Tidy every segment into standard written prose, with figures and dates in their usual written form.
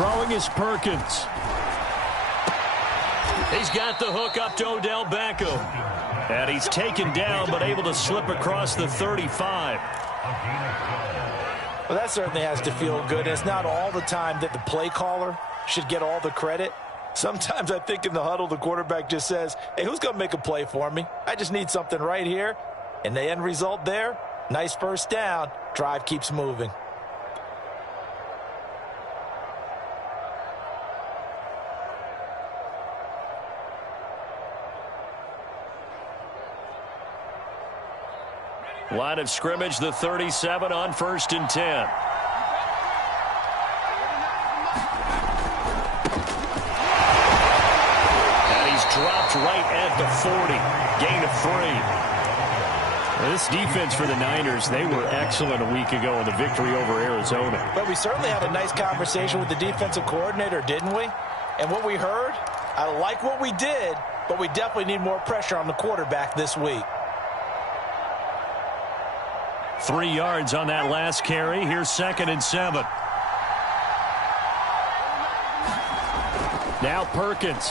Throwing is Perkins. He's got the hook up to Odell Beckham. And he's taken down, but able to slip across the 35. Well, that certainly has to feel good. It's not all the time that the play caller should get all the credit. Sometimes I think in the huddle, the quarterback just says, hey, who's going to make a play for me? I just need something right here. And the end result there, nice first down. Drive keeps moving. Line of scrimmage, the 37 on 1st and 10. And he's dropped right at the 40. Gain of 3. Well, this defense for the Niners, they were excellent a week ago in the victory over Arizona. But we certainly had a nice conversation with the defensive coordinator, didn't we? And what we heard, I like what we did, but we definitely need more pressure on the quarterback this week. 3 yards on that last carry. Here's 2nd and 7. Now Perkins.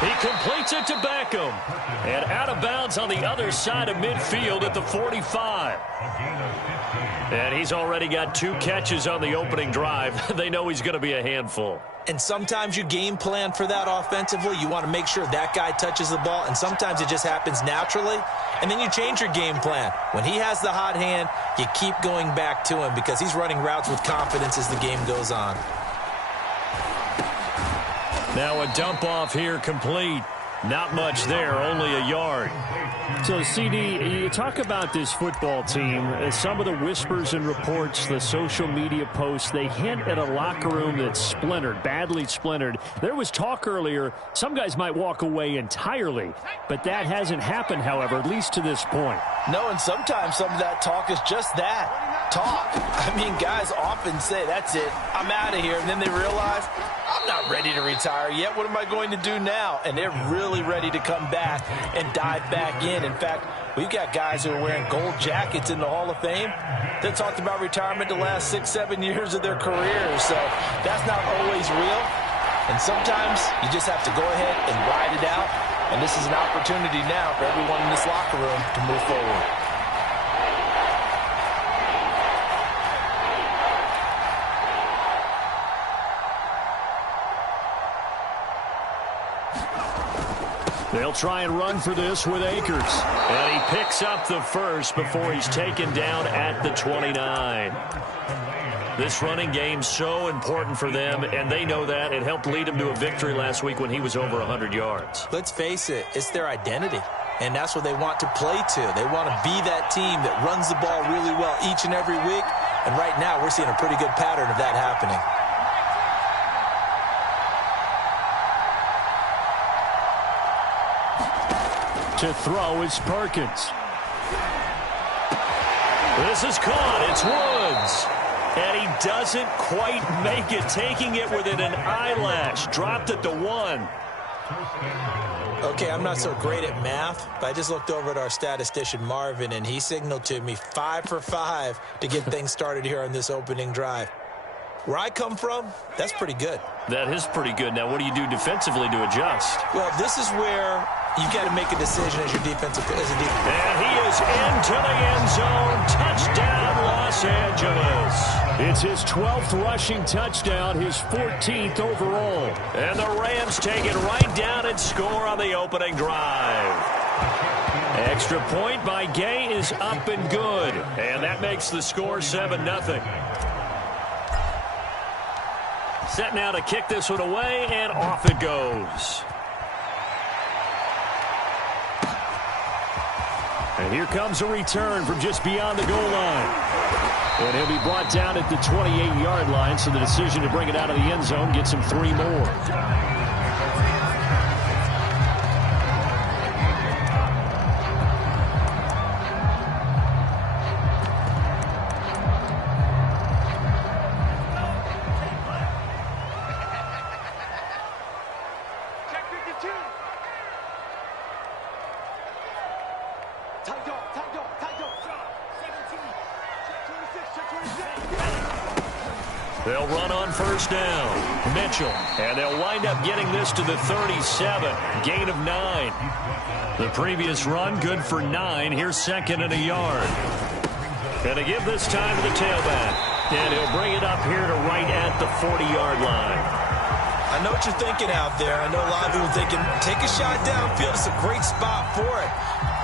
He completes it to Beckham. And out of bounds on the other side of midfield at the 45. And he's already got 2 catches on the opening drive. They know he's going to be a handful. And sometimes you game plan for that offensively. You want to make sure that guy touches the ball. And sometimes it just happens naturally. And then you change your game plan. When he has the hot hand, you keep going back to him because he's running routes with confidence as the game goes on. Now a dump off here complete. Not much there, only a yard. So, CD, you talk about this football team. Some of the whispers and reports, the social media posts, they hint at a locker room that's splintered, badly splintered. There was talk earlier, some guys might walk away entirely. But that hasn't happened, however, at least to this point. No, and sometimes some of that talk is just that, talk. I mean, guys often say, that's it, I'm out of here. And then they realize, I'm not ready to retire yet. What am I going to do now? And they're really ready to come back and dive back in. In fact, we've got guys who are wearing gold jackets in the Hall of Fame that talked about retirement the last 6-7 years of their careers. So that's not always real. And sometimes you just have to go ahead and ride it out. And this is an opportunity now for everyone in this locker room to move forward. They'll try and run for this with Akers. And he picks up the first before he's taken down at the 29. This running game's so important for them, and they know that. It helped lead them to a victory last week when he was over 100 yards. Let's face it, it's their identity. And that's what they want to play to. They want to be that team that runs the ball really well each and every week. And right now, we're seeing a pretty good pattern of that happening. To throw is Perkins. This is caught. It's Woods. And he doesn't quite make it, taking it within an eyelash. Dropped it to 1. Okay, I'm not so great at math, but I just looked over at our statistician, Marvin, and he signaled to me 5 for 5 to get things started here on this opening drive. Where I come from, that's pretty good. That is pretty good. Now, what do you do defensively to adjust? Well, this is where you've got to make a decision as your defensive. And he is into the end zone. Touchdown, Los Angeles. It's his 12th rushing touchdown, his 14th overall. And the Rams take it right down and score on the opening drive. Extra point by Gay is up and good. And that makes the score 7-0. Set now to kick this one away, and off it goes. And here comes a return from just beyond the goal line. And he'll be brought down at the 28-yard line, so the decision to bring it out of the end zone gets him 3 more. They'll run on first down. Mitchell. And they'll wind up getting this to the 37. Gain of 9. The previous run, good for 9. Here's second and a yard. And to give this time to the tailback. And he'll bring it up here to right at the 40-yard line. I know what you're thinking out there. I know a lot of people thinking, take a shot downfield. It's a great spot for it.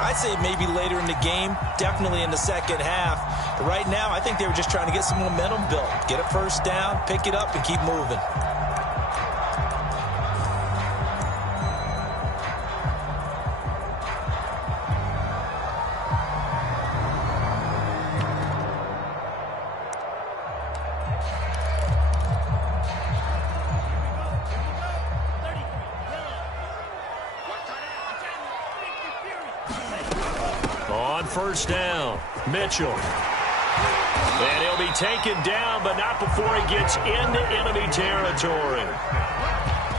I'd say maybe later in the game, definitely in the second half. But right now, I think they were just trying to get some momentum built. Get a first down, pick it up, and keep moving. First down, Mitchell. And he'll be taken down, but not before he gets into enemy territory.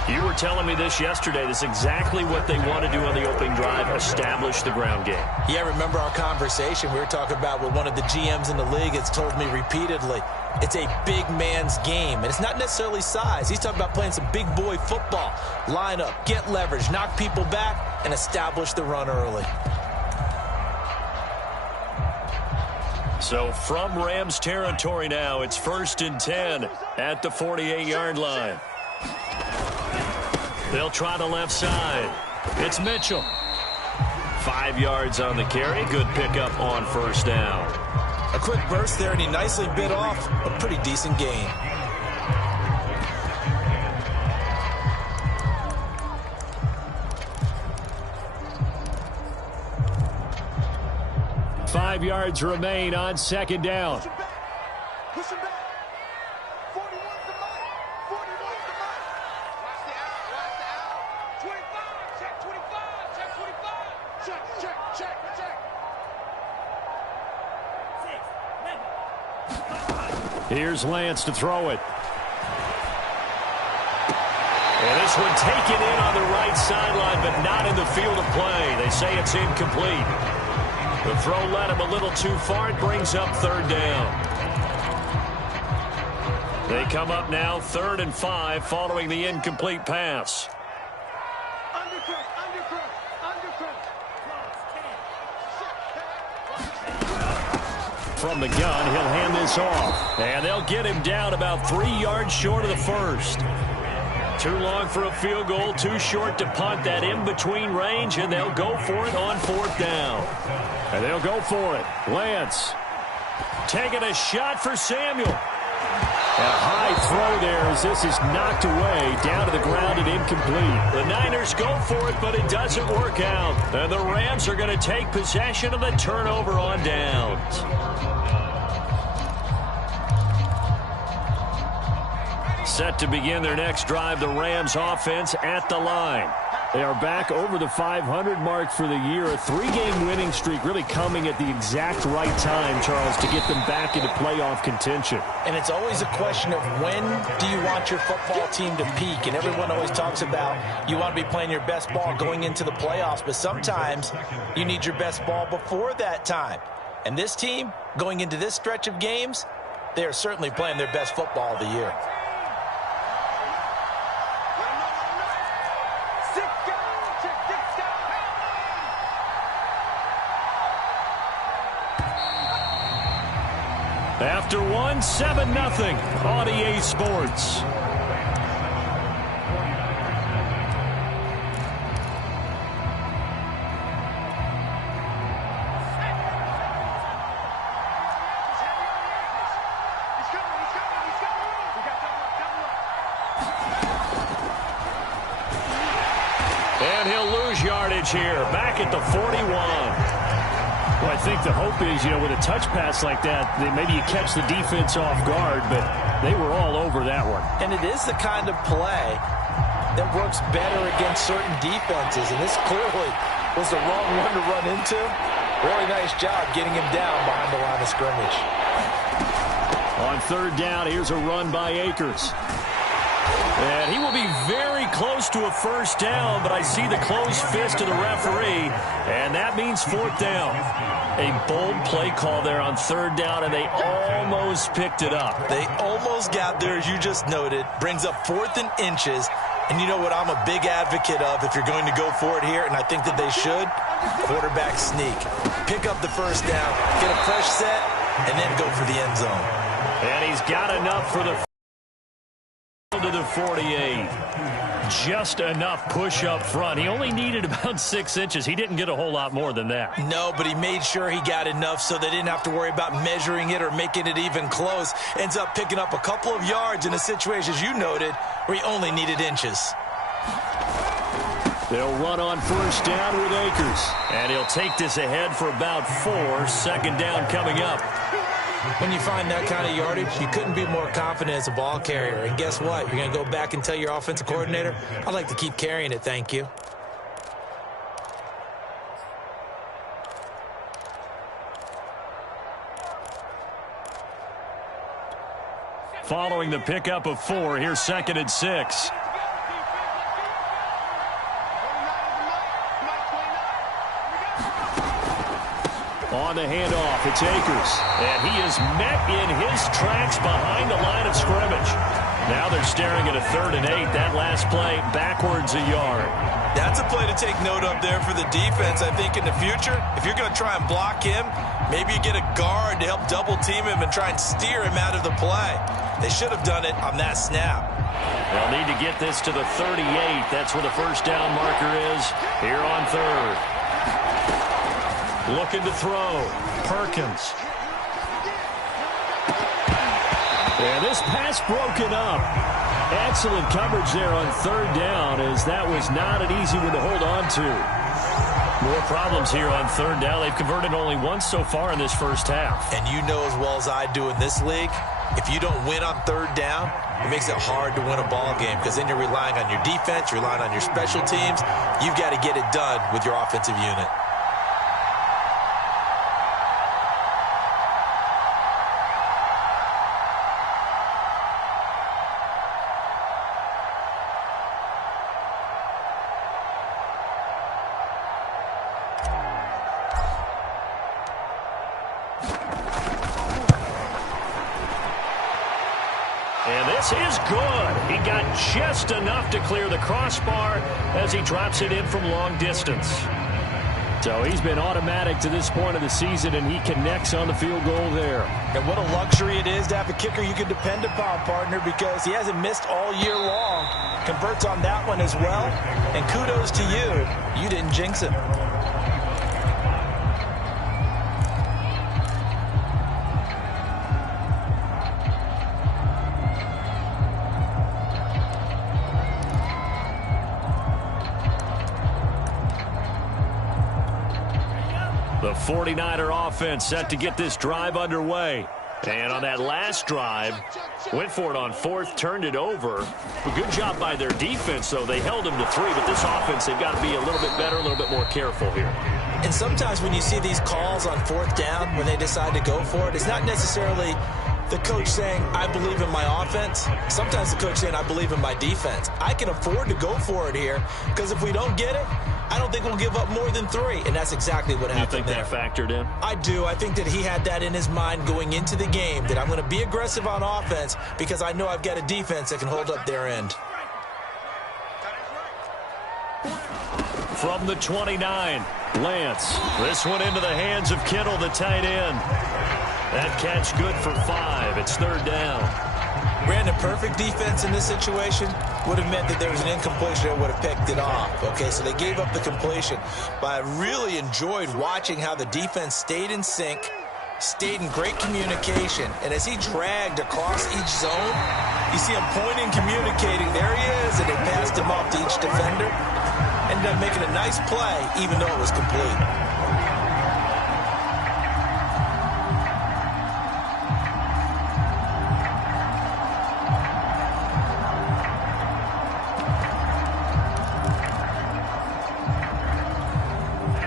You were telling me this yesterday. This is exactly what they want to do on the opening drive, establish the ground game. Yeah, remember our conversation we were talking about with one of the GMs in the league. It's told me repeatedly, it's a big man's game. And it's not necessarily size. He's talking about playing some big boy football. Line up, get leverage, knock people back, and establish the run early. So from Rams territory now, it's 1st and 10 at the 48-yard line. They'll try the left side. It's Mitchell. 5 yards on the carry. Good pickup on first down. A quick burst there, and he nicely bit off a pretty decent gain. Five yards remain on second down. Push him back. 41's the mark. 41's the mark. Watch the out. Watch the out. 25. Check 25. Check 25. Check. Here's Lance to throw it. And this one taken in on the right sideline, but not in the field of play. They say it's incomplete. The throw led him a little too far. It brings up third down. They come up now 3rd and 5 following the incomplete pass. Undercut. From the gun, he'll hand this off. And they'll get him down about 3 yards short of the first. Too long for a field goal, too short to punt. That in-between range, and they'll go for it on 4th down. And they'll go for it. Lance taking a shot for Samuel. And a high throw there as this is knocked away down to the ground and incomplete. The Niners go for it, but it doesn't work out. And the Rams are going to take possession of the turnover on downs. Set to begin their next drive, the Rams offense at the line. They are back over the 500 mark for the year. A 3-game winning streak really coming at the exact right time, Charles, to get them back into playoff contention. And it's always a question of when do you want your football team to peak? And everyone always talks about you want to be playing your best ball going into the playoffs, but sometimes you need your best ball before that time. And this team, going into this stretch of games, they are certainly playing their best football of the year. After one, 7-0 on EA Sports. And he'll lose yardage here, back at the 41. Well, I think the hope is, with a touch pass like that, maybe you catch the defense off guard, but they were all over that one. And it is the kind of play that works better against certain defenses, and this clearly was the wrong one to run into. Really nice job getting him down behind the line of scrimmage. On 3rd down, here's a run by Akers. And he will be very close to a first down, but I see the closed fist of the referee, and that means fourth down. A bold play call there on third down, and they almost picked it up. They almost got there, as you just noted. Brings up 4th and inches. And you know what I'm a big advocate of if you're going to go for it here, and I think that they should? Quarterback sneak. Pick up the first down, get a fresh set, and then go for the end zone. And he's got enough for the to the 48. Just enough push up front. He only needed about 6 inches. He didn't get a whole lot more than that. No, but he made sure he got enough so they didn't have to worry about measuring it or making it even close. Ends up picking up a couple of yards in a situation, as you noted, where he only needed inches. They'll run on first down with Akers. And he'll take this ahead for about 4. Second down coming up. When you find that kind of yardage, you couldn't be more confident as a ball carrier. And guess what? You're going to go back and tell your offensive coordinator, I'd like to keep carrying it, thank you. Following the pickup of 4, here's 2nd and 6. On the handoff, it's Akers. And he is met in his tracks behind the line of scrimmage. Now they're staring at a 3rd and 8. That last play, backwards a yard. That's a play to take note of there for the defense. I think in the future, if you're going to try and block him, maybe you get a guard to help double team him and try and steer him out of the play. They should have done it on that snap. They'll need to get this to the 38. That's where the first down marker is here on 3rd. Looking to throw. Perkins. And this pass broken up. Excellent coverage there on 3rd down, as that was not an easy one to hold on to. More problems here on 3rd down. They've converted only once so far in this first half. And you know as well as I do in this league, if you don't win on 3rd down, it makes it hard to win a ball game, because then you're relying on your defense, you're relying on your special teams. You've got to get it done with your offensive unit. And this is good. He got just enough to clear the crossbar as he drops it in from long distance. So he's been automatic to this point of the season, and he connects on the field goal there. And what a luxury it is to have a kicker you can depend upon, partner, because he hasn't missed all year long. Converts on that one as well. And kudos to you. You didn't jinx him. The 49er offense set to get this drive underway. And on that last drive, went for it on 4th, turned it over. A good job by their defense, though. They held them to 3, but this offense, they've got to be a little bit better, a little bit more careful here. And sometimes when you see these calls on 4th down, when they decide to go for it, it's not necessarily the coach saying, I believe in my offense. Sometimes the coach saying, I believe in my defense. I can afford to go for it here, because if we don't get it, I don't think we'll give up more than 3, and that's exactly what happened there. You think that factored in? I do. I think that he had that in his mind going into the game, that I'm going to be aggressive on offense because I know I've got a defense that can hold up their end. From the 29, Lance. This one into the hands of Kittle, the tight end. That catch good for 5. It's 3rd down. Brandon, perfect defense in this situation would have meant that there was an incompletion that would have picked it off. Okay, so they gave up the completion. But I really enjoyed watching how the defense stayed in sync, stayed in great communication. And as he dragged across each zone, you see him pointing, communicating. There he is, and they passed him off to each defender. Ended up making a nice play, even though it was complete.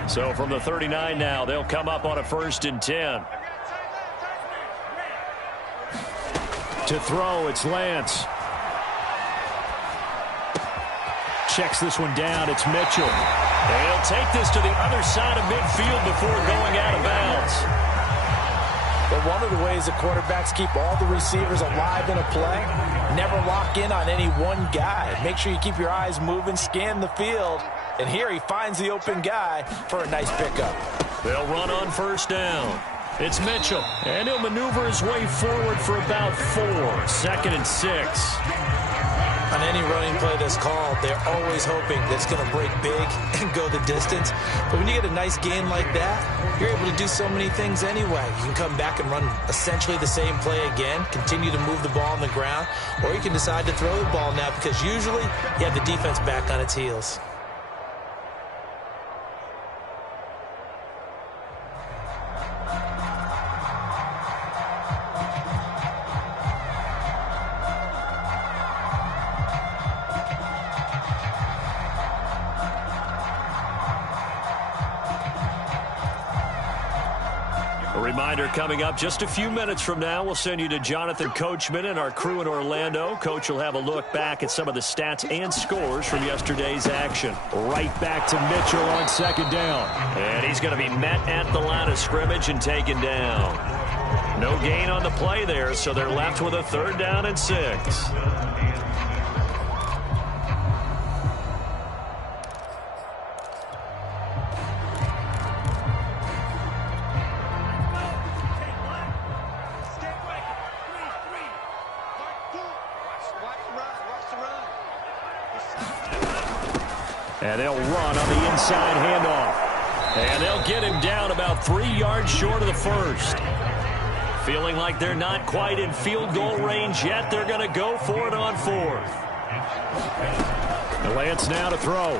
So from the 39 now, they'll come up on a 1st and 10. To throw, it's Lance. checks this one down. It's Mitchell. And he'll take this to the other side of midfield before going out of bounds. But one of the ways the quarterbacks keep all the receivers alive in a play, never lock in on any one guy. Make sure you keep your eyes moving, scan the field. And here he finds the open guy for a nice pickup. They'll run on first down. It's Mitchell, and he'll maneuver his way forward for about 4. 2nd and 6. On any running play that's called, they're always hoping that it's going to break big and go the distance. But when you get a nice gain like that, you're able to do so many things anyway. You can come back and run essentially the same play again, continue to move the ball on the ground, or you can decide to throw the ball now because usually you have the defense back on its heels. Reminder coming up just a few minutes from now. We'll send you to Jonathan Coachman and our crew in Orlando. Coach will have a look back at some of the stats and scores from yesterday's action. Right back to Mitchell on 2nd down. And he's going to be met at the line of scrimmage and taken down. No gain on the play there, so they're left with a 3rd down and 6. And they'll run on the inside handoff. And they'll get him down about 3 yards short of the 1st. Feeling like they're not quite in field goal range yet. They're going to go for it on 4th. Lance now to throw.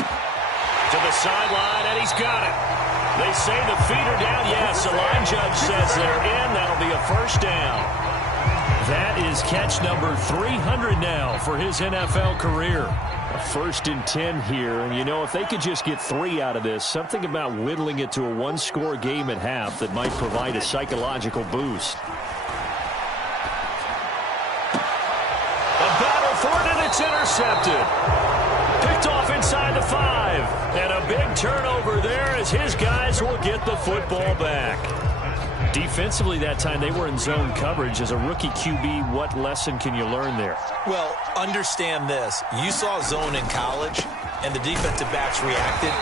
To the sideline, and he's got it. They say the feet are down. Yes, the line judge says they're in. That'll be a 1st down. That is catch number 300 now for his NFL career. A 1st and 10 here, and you know, if they could just get 3 out of this, something about whittling it to a 1-score game at half that might provide a psychological boost. A battle for it, and it's intercepted. Picked off inside the 5, and a big turnover there as his guys will get the football back. Defensively that time, they were in zone coverage. As a rookie QB, what lesson can you learn there? Well, understand this. You saw zone in college, and the defensive backs reacted,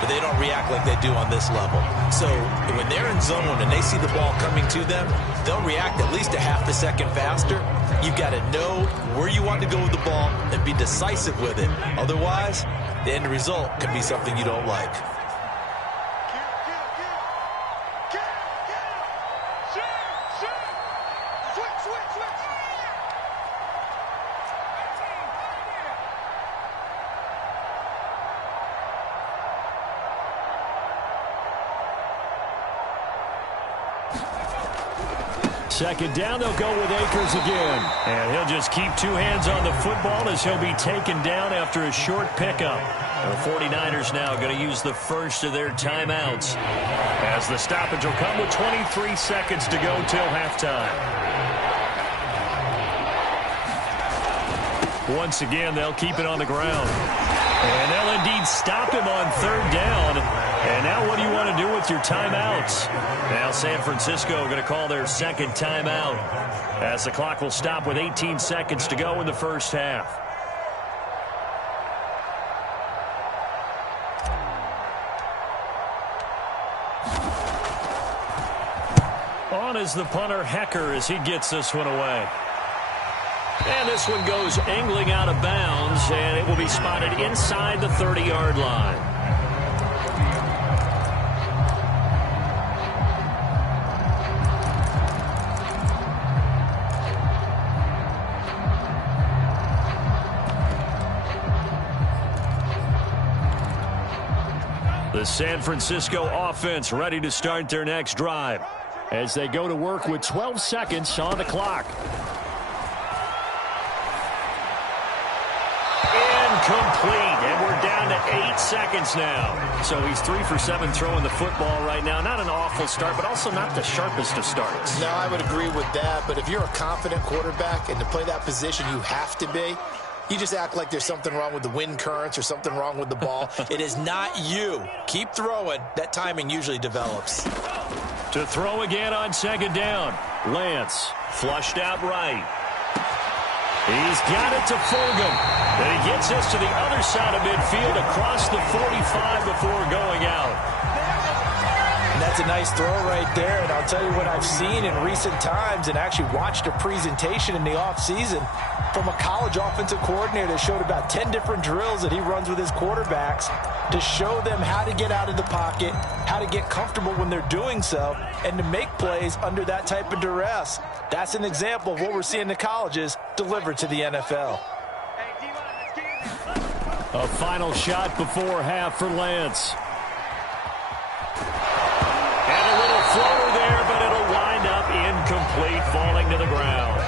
but they don't react like they do on this level. So when they're in zone and they see the ball coming to them, they'll react at least a half a second faster. You've got to know where you want to go with the ball and be decisive with it. Otherwise, the end result can be something you don't like. Second down, they'll go with Akers again. And he'll just keep 2 hands on the football as he'll be taken down after a short pickup. The 49ers now going to use the first of their timeouts as the stoppage will come with 23 seconds to go till halftime. Once again, they'll keep it on the ground. And they'll indeed stop him on 3rd down. And now what do you want to do with your timeouts? Now San Francisco going to call their 2nd timeout as the clock will stop with 18 seconds to go in the 1st half. On is the punter, Hecker, as he gets this one away. And this one goes angling out of bounds, and it will be spotted inside the 30-yard line. The San Francisco offense ready to start their next drive as they go to work with 12 seconds on the clock. Incomplete, and we're down to 8 seconds now. So he's 3 for 7 throwing the football right now. Not an awful start, but also not the sharpest of starts. No, I would agree with that, but if you're a confident quarterback and to play that position you have to be, You just act like there's something wrong with the wind currents or something wrong with the ball. It is not you. Keep throwing. That timing usually develops. To throw again on second down. Lance flushed out right. He's got it to Fulgham. And he gets us to the other side of midfield across the 45 before going out. And that's a nice throw right there. And I'll tell you what I've seen in recent times and actually watched a presentation in the offseason from a college offensive coordinator that showed about 10 different drills that he runs with his quarterbacks to show them how to get out of the pocket, how to get comfortable when they're doing so, and to make plays under that type of duress. That's an example of what we're seeing in the colleges delivered to the NFL. A final shot before half for Lance. And a little floater there, but it'll wind up incomplete, falling to the ground.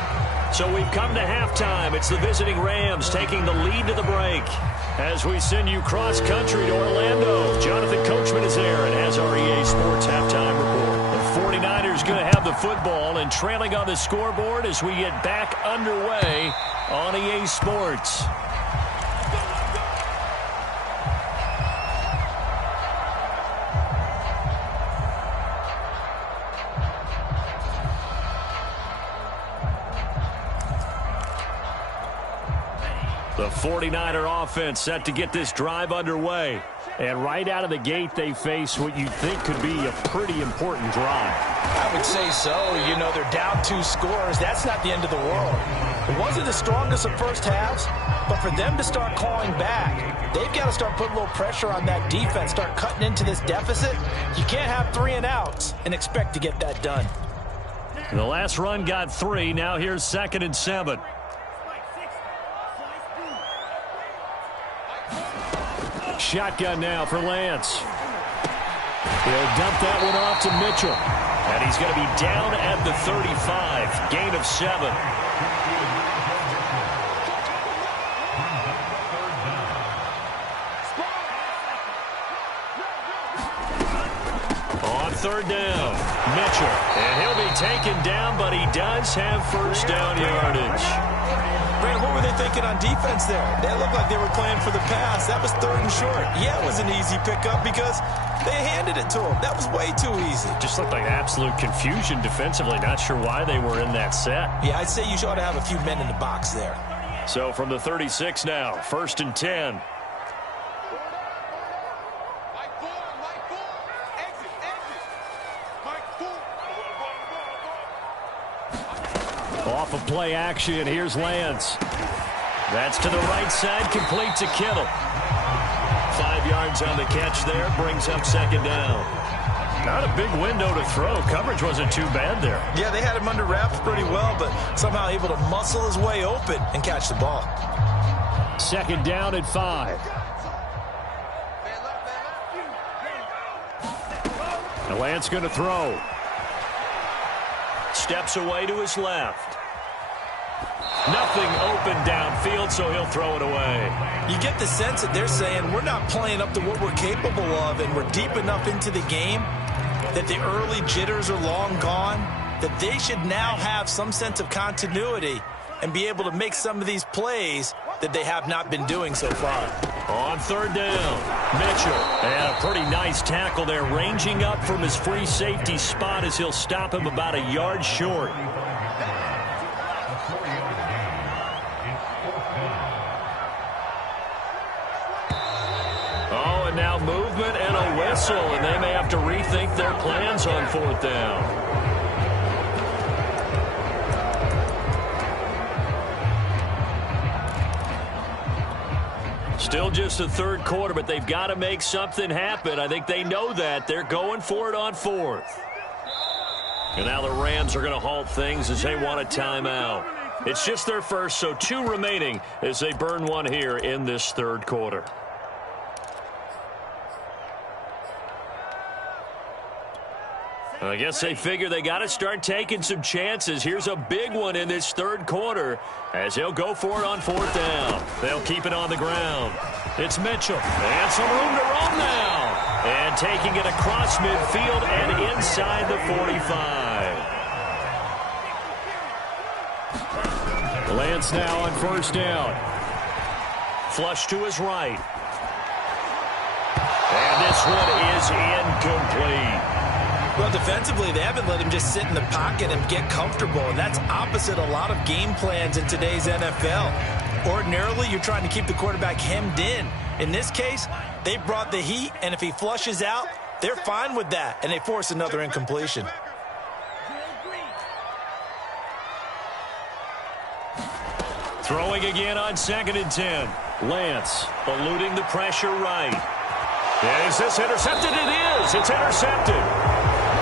So we've come to halftime. It's the visiting Rams taking the lead to the break. As we send you cross-country to Orlando, Jonathan Coachman is there and has our EA Sports halftime report. The 49ers going to have the football and trailing on the scoreboard as we get back underway on EA Sports. The 49er offense set to get this drive underway. And right out of the gate, they face what you think could be a pretty important drive. I would say so. You know, they're down 2 scores. That's not the end of the world. It wasn't the strongest of first halves, but for them to start clawing back, they've got to start putting a little pressure on that defense, start cutting into this deficit. You can't have 3 and outs and expect to get that done. The last run got 3. Now here's 2nd and 7. Shotgun now for Lance. He'll dump that one off to Mitchell. And he's going to be down at the 35. Gain of 7. On 3rd down, Mitchell. And he'll be taken down, but he does have first down yardage. Brandon, what were they thinking on defense there? They looked like they were playing for the pass. That was 3rd and short. Yeah, it was an easy pickup because they handed it to him. That was way too easy. Just looked like absolute confusion defensively. Not sure why they were in that set. Yeah, I'd say you ought to have a few men in the box there. So from the 36 now, 1st and 10. Off of play action, here's Lance. That's to the right side, complete to Kittle. 5 yards on the catch there, brings up 2nd down. Not a big window to throw. Coverage wasn't too bad there. Yeah, they had him under wraps pretty well, but somehow able to muscle his way open and catch the ball. 2nd down at 5. And Lance going to throw. Steps away to his left. Nothing open downfield, so he'll throw it away. You get the sense that they're saying we're not playing up to what we're capable of, and we're deep enough into the game that the early jitters are long gone, that they should now have some sense of continuity and be able to make some of these plays that they have not been doing so far. On 3rd down, Mitchell. And a pretty nice tackle there, ranging up from his free safety spot as he'll stop him about a yard short. Oh, and now movement and a whistle, and they may have to rethink their plans on 4th down. Still just the 3rd quarter, but they've got to make something happen. I think they know that. They're going for it on 4th. And now the Rams are going to halt things as they want a timeout. It's just their first, so 2 remaining as they burn one here in this 3rd quarter. I guess they figure they got to start taking some chances. Here's a big one in this 3rd quarter as they'll go for it on 4th down. They'll keep it on the ground. It's Mitchell. And some room to roam now. And taking it across midfield and inside the 45. Lance now on 1st down. Flush to his right. And this one is incomplete. Well, defensively, they haven't let him just sit in the pocket and get comfortable, and that's opposite a lot of game plans in today's NFL. Ordinarily, you're trying to keep the quarterback hemmed in. In this case, they brought the heat, and if he flushes out, they're fine with that, and they force another incompletion. Throwing again on 2nd and 10. Lance eluding the pressure right. Is this intercepted? It is. It's intercepted.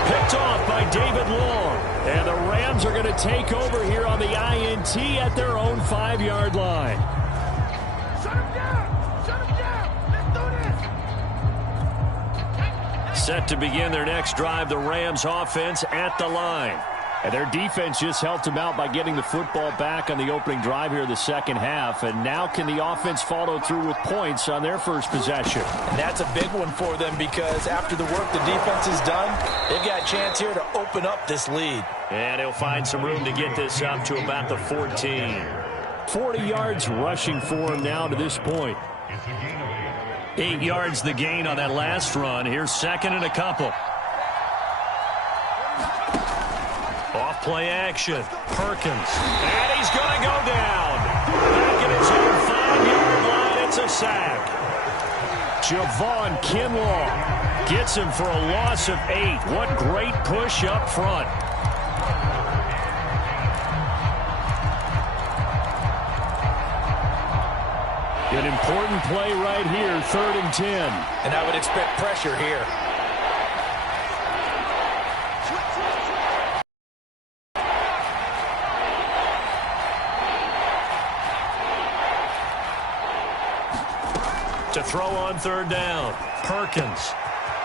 Picked off by David Long. And the Rams are going to take over here on the INT at their own 5-yard line. Shut him down! Shut him down! Let's do this! Set to begin their next drive, the Rams offense at the line. And their defense just helped them out by getting the football back on the opening drive here in the second half. And now can the offense follow through with points on their first possession? And that's a big one for them because after the work the defense has done, they've got a chance here to open up this lead. And he'll find some room to get this up to about the 14. 40 yards rushing for him now to this point. 8 yards the gain on that last run. Here's 2nd and a couple. Off play action. Perkins. And he's going to go down. Back at his own 5-yard line. It's a sack. Javon Kinlaw gets him for a loss of 8. What great push up front. An important play right here, 3rd and 10. And I would expect pressure here. To throw on 3rd down. Perkins.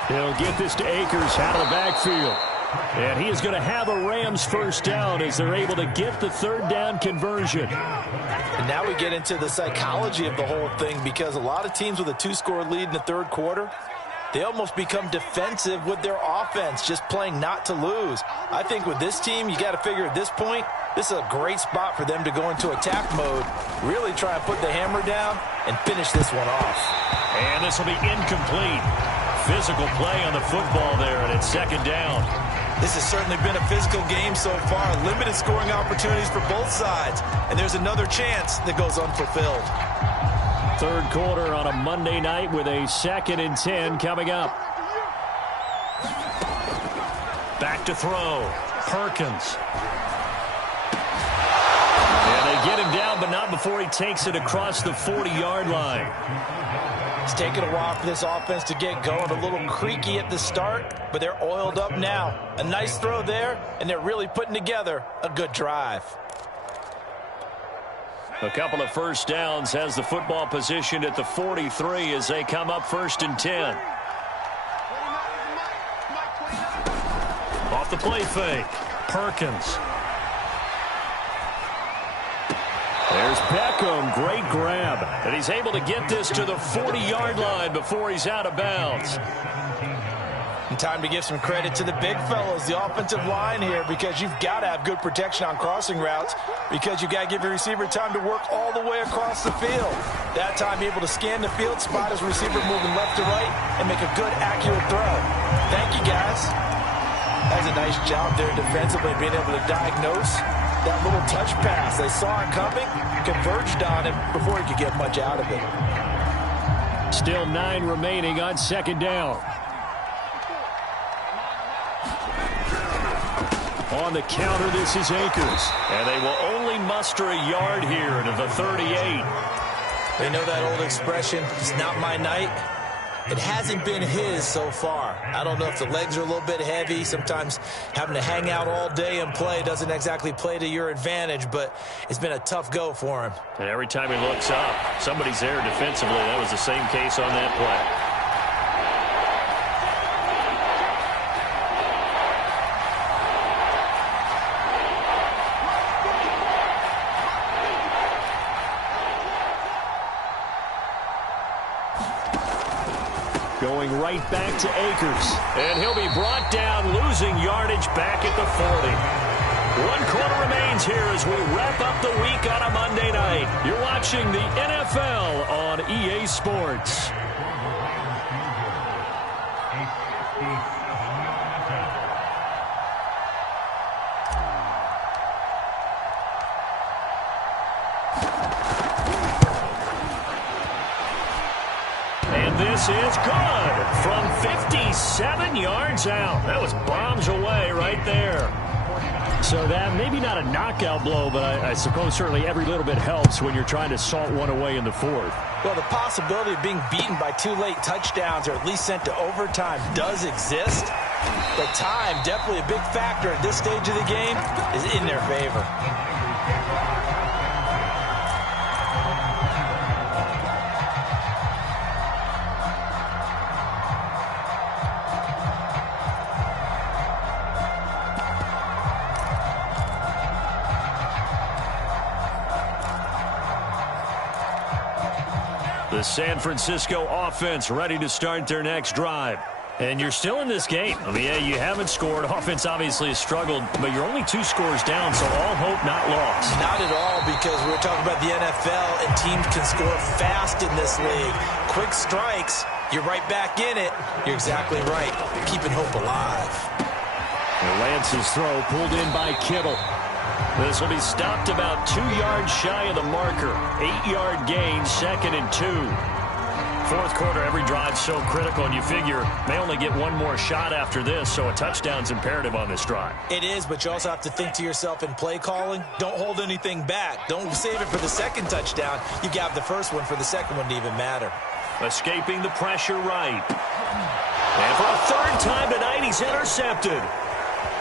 He'll get this to Akers out of the backfield. And he is going to have a Rams first down as they're able to get the 3rd down conversion. And now we get into the psychology of the whole thing because a lot of teams with a 2-score lead in the 3rd quarter, they almost become defensive with their offense, just playing not to lose. I think with this team, you got to figure at this point, this is a great spot for them to go into attack mode, really try and put the hammer down and finish this one off. And this will be incomplete. Physical play on the football there, and it's 2nd down. This has certainly been a physical game so far. Limited scoring opportunities for both sides. And there's another chance that goes unfulfilled. 3rd quarter on a Monday night with a 2nd and 10 coming up. Back to throw. Perkins. And they get him down, but not before he takes it across the 40-yard line. It's taken a while for this offense to get going. A little creaky at the start, but they're oiled up now. A nice throw there, and they're really putting together a good drive. A couple of first downs has the football positioned at the 43 as they come up 1st and 10. Off the play fake. Perkins. There's Beckham. Great grab. And he's able to get this to the 40-yard line before he's out of bounds. And time to give some credit to the big fellas, the offensive line here, because you've got to have good protection on crossing routes because you've got to give your receiver time to work all the way across the field. That time, be able to scan the field, spot his receiver moving left to right, and make a good, accurate throw. Thank you, guys. That's a nice job there defensively, being able to diagnose that little touch pass. They saw it coming, converged on him before he could get much out of it. Still 9 remaining on 2nd down. On the counter, this is Akers. And they will only muster a yard here to the 38. They know that old expression, it's not my night. It hasn't been his so far. I don't know if the legs are a little bit heavy. Sometimes having to hang out all day and play doesn't exactly play to your advantage, but it's been a tough go for him. And every time he looks up, somebody's there defensively. That was the same case on that play. Going right back to Akers. And he'll be brought down, losing yardage back at the 40. 1 quarter remains here as we wrap up the week on a Monday night. You're watching the NFL on EA Sports. And this is good from 57 yards out. That was bombs away right there. So that maybe not a knockout blow, but I suppose certainly every little bit helps when you're trying to salt one away in the fourth. Well, the possibility of being beaten by 2 late touchdowns or at least sent to overtime does exist. But time, definitely a big factor at this stage of the game, is in their favor. The San Francisco offense ready to start their next drive. And you're still in this game. I mean, yeah, you haven't scored. Offense obviously has struggled, but you're only 2 scores down, so all hope not lost. Not at all, because we're talking about the NFL, and teams can score fast in this league. Quick strikes, you're right back in it. You're exactly right. Keeping hope alive. And Lance's throw pulled in by Kittle. This will be stopped about 2 yards shy of the marker. 8-yard gain, 2nd and 2. Fourth quarter, every drive so critical, and you figure may only get one more shot after this, so a touchdown's imperative on this drive. It is, but you also have to think to yourself in play calling, don't hold anything back. Don't save it for the second touchdown. You got the first one for the second one to even matter. Escaping the pressure right. And for a 3rd time tonight, he's intercepted.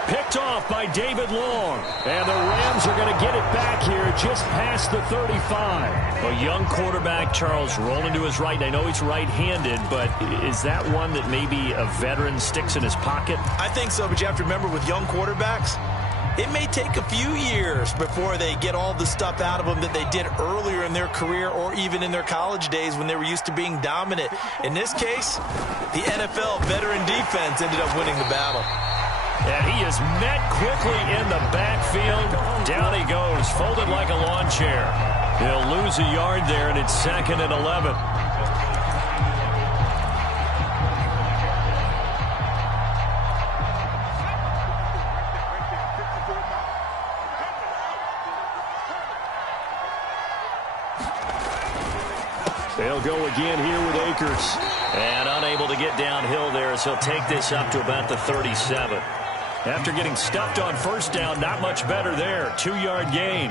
Picked off by David Long. And the Rams are going to get it back here just past the 35. A young quarterback, Charles, rolling to his right. I know he's right-handed, but is that one that maybe a veteran sticks in his pocket? I think so, but you have to remember with young quarterbacks, it may take a few years before they get all the stuff out of them that they did earlier in their career or even in their college days when they were used to being dominant. In this case, the NFL veteran defense ended up winning the battle. And he is met quickly in the backfield. Down he goes, folded like a lawn chair. He'll lose a yard there, and it's 2nd and 11. They'll go again here with Akers. And unable to get downhill there as he'll take this up to about the 37. After getting stuffed on first down, not much better there. 2-yard gain.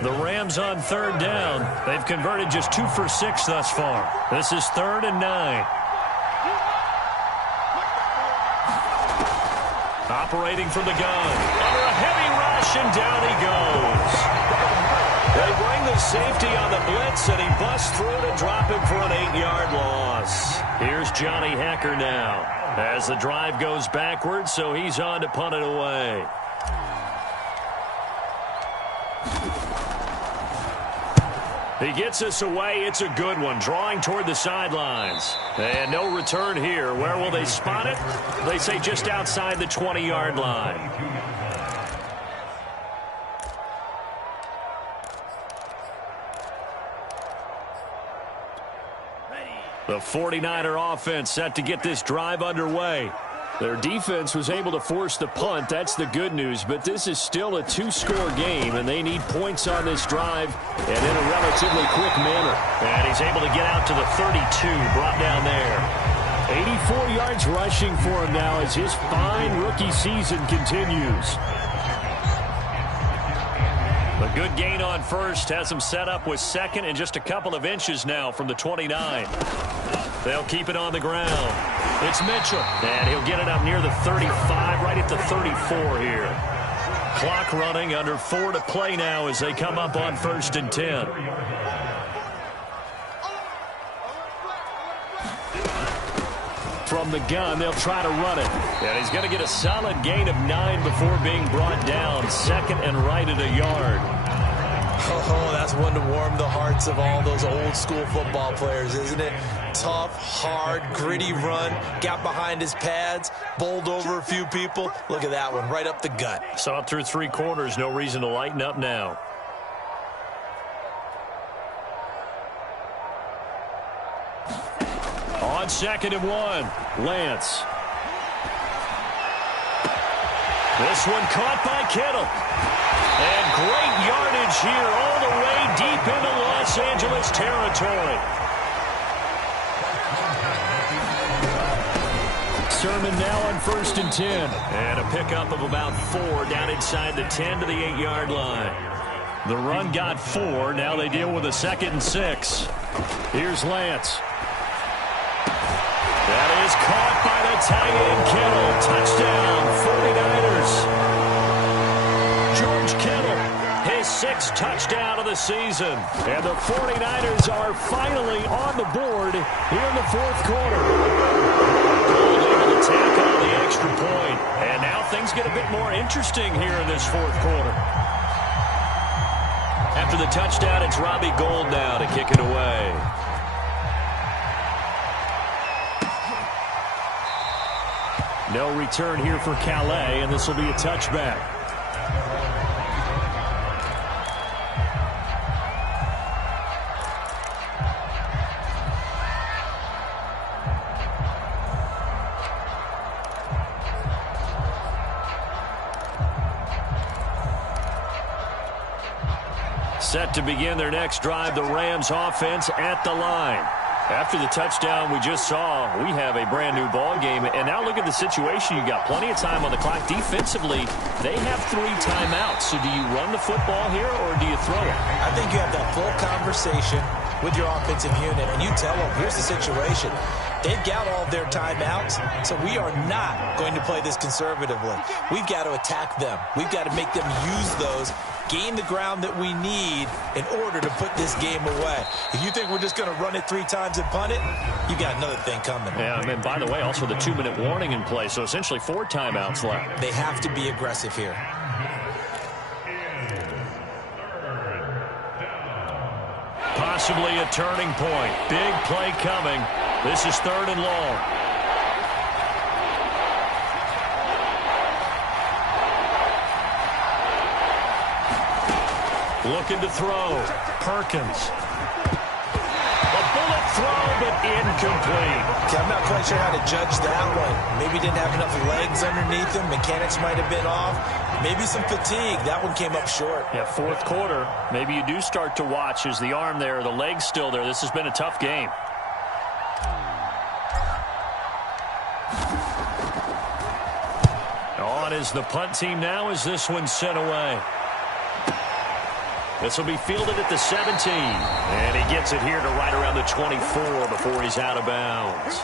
The Rams on 3rd down. They've converted just 2 for 6 thus far. This is 3rd and 9. Operating from the gun. Under a heavy rush, and down he goes. They bring the safety on the blitz, and he busts through to drop him for an 8-yard loss. Here's Johnny Hacker now as the drive goes backwards, so he's on to punt it away. He gets us away. It's a good one, drawing toward the sidelines. And no return here. Where will they spot it? They say just outside the 20-yard line. The 49er offense set to get this drive underway. Their defense was able to force the punt. That's the good news. But this is still a 2-score game, and they need points on this drive and in a relatively quick manner. And he's able to get out to the 32, brought down there. 84 yards rushing for him now as his fine rookie season continues. A good gain on first has him set up with 2nd and just a couple of inches now from the 29. They'll keep it on the ground. It's Mitchell, and he'll get it up near the 35, right at the 34 here. Clock running, under 4 to play now as they come up on 1st and 10. From the gun, they'll try to run it. And he's going to get a solid gain of 9 before being brought down. 2nd and right at a yard. Oh, that's one to warm the hearts of all those old school football players, isn't it? tough, hard, gritty run. Got behind his pads, bowled over a few people. Look at that one, right up the gut. Saw it through 3 quarters. No reason to lighten up now. On 2nd and 1, Lance. This one caught by Kittle. And great yardage here all the way deep into Los Angeles territory. Sermon now on 1st and 10. And a pickup of about 4 down inside the 10 to the 8-yard line. The run got 4. Now they deal with a 2nd and 6. Here's Lance. That is caught by the tight end, Kittle. Touchdown, 49ers. George Kittle, his 6th touchdown of the season. And the 49ers are finally on the board here in the 4th quarter. Gold able to tack on the extra point. And now things get a bit more interesting here in this 4th quarter. After the touchdown, it's Robbie Gould now to kick it away. No return here for Calais, and this will be a touchback. Set to begin their next drive, the Rams offense at the line. After the touchdown we just saw, we have a brand-new ball game. And now look at the situation. You got plenty of time on the clock. Defensively, they have 3 timeouts. So do you run the football here or do you throw it? I think you have that full conversation with your offensive unit, and you tell them, here's the situation. They've got all their timeouts, so we are not going to play this conservatively. We've got to attack them. We've got to make them use those, gain the ground that we need in order to put this game away. If you think we're just going to run it 3 times and punt it, you got another thing coming. Yeah, and by the way, also the 2-minute warning in play, so essentially 4 timeouts left. They have to be aggressive here. Possibly a turning point. Big play coming. This is 3rd and long. Looking to throw. Perkins. A bullet throw, but incomplete. Okay, I'm not quite sure how to judge that one. Maybe didn't have enough legs underneath him. Mechanics might have been off. Maybe some fatigue. That one came up short. Yeah, 4th quarter. Maybe you do start to watch. Is the arm there, the leg's still there? This has been a tough game. On is the punt team now as this one's sent away. This will be fielded at the 17. And he gets it here to right around the 24 before he's out of bounds.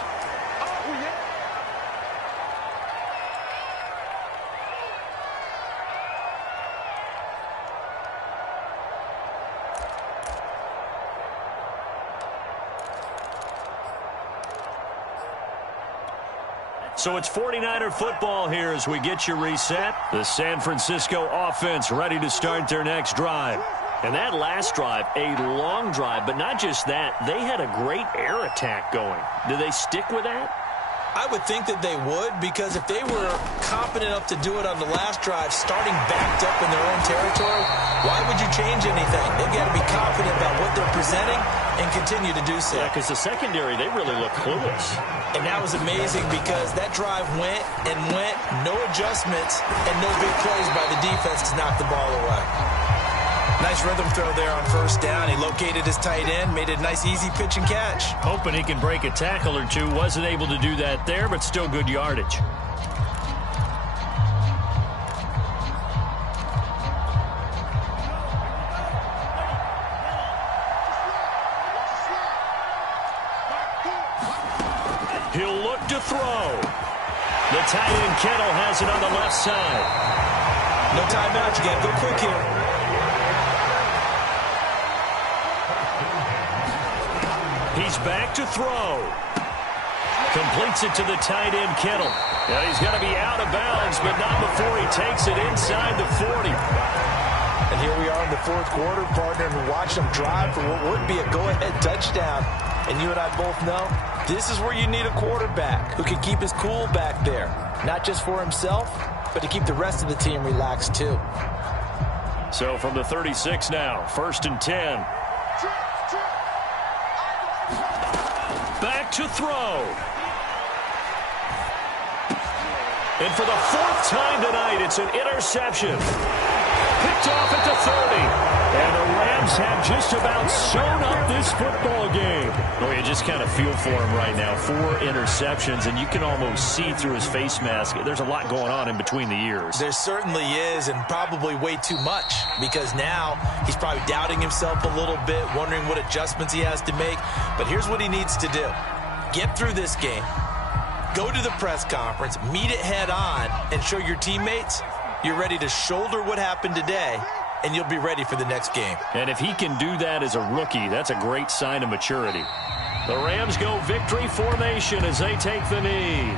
So it's 49er football here as we get you reset. The San Francisco offense ready to start their next drive. And that last drive, a long drive, but not just that. They had a great air attack going. Do they stick with that? I would think that they would, because if they were competent enough to do it on the last drive, starting backed up in their own territory, why would you change anything? They've got to be confident about what they're presenting and continue to do so. Yeah, because the secondary, they really look clueless. And that was amazing because that drive went and went, no adjustments, and no big plays by the defense to knock the ball away. Nice rhythm throw there on 1st down. He located his tight end, made it a nice easy pitch and catch. Hoping he can break a tackle or two. Wasn't able to do that there, but still good yardage. He'll look to throw. The tight end Kittle has it on the left side. No timeout. You got to go quick here. He's back to throw. Completes it to the tight end, Kittle. And he's going to be out of bounds, but not before he takes it inside the 40. And here we are in the 4th quarter, partner, and watch them drive for what would be a go-ahead touchdown. And you and I both know this is where you need a quarterback who can keep his cool back there. Not just for himself, but to keep the rest of the team relaxed too. So from the 36 now, 1st and 10. Back to throw. And for the 4th time tonight, it's an interception. Picked off at the 30. And the Rams have just about sewn up this football game. Well, you just kind of feel for him right now. 4 interceptions, and you can almost see through his face mask. There's a lot going on in between the ears. There certainly is, and probably way too much, because now he's probably doubting himself a little bit, wondering what adjustments he has to make. But here's what he needs to do. Get through this game. Go to the press conference, meet it head on, and show your teammates you're ready to shoulder what happened today, and you'll be ready for the next game. And if he can do that as a rookie, that's a great sign of maturity. The Rams go victory formation as they take the knee.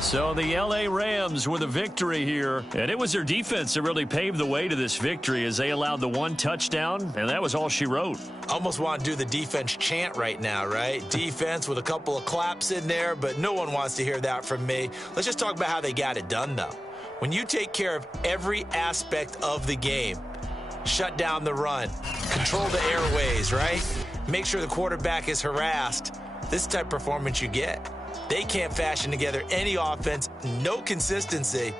So the L.A. Rams with a victory here. And it was their defense that really paved the way to this victory as they allowed the 1 touchdown, and that was all she wrote. Almost want to do the defense chant right now, right? Defense with a couple of claps in there, but no one wants to hear that from me. Let's just talk about how they got it done, though. When you take care of every aspect of the game, shut down the run, control the airways, right? Make sure the quarterback is harassed. This is the type of performance you get. They can't fashion together any offense, no consistency,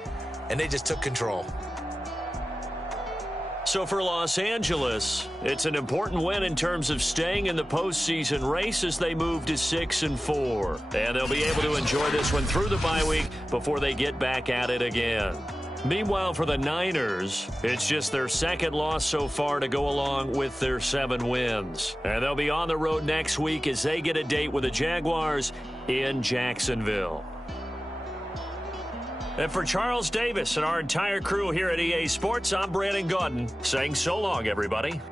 and they just took control. So for Los Angeles, it's an important win in terms of staying in the postseason race as they move to 6-4. And they'll be able to enjoy this one through the bye week before they get back at it again. Meanwhile, for the Niners, it's just their 2nd loss so far to go along with their 7 wins. And they'll be on the road next week as they get a date with the Jaguars in Jacksonville. And for Charles Davis and our entire crew here at EA Sports, I'm Brandon Gaudin saying so long, everybody.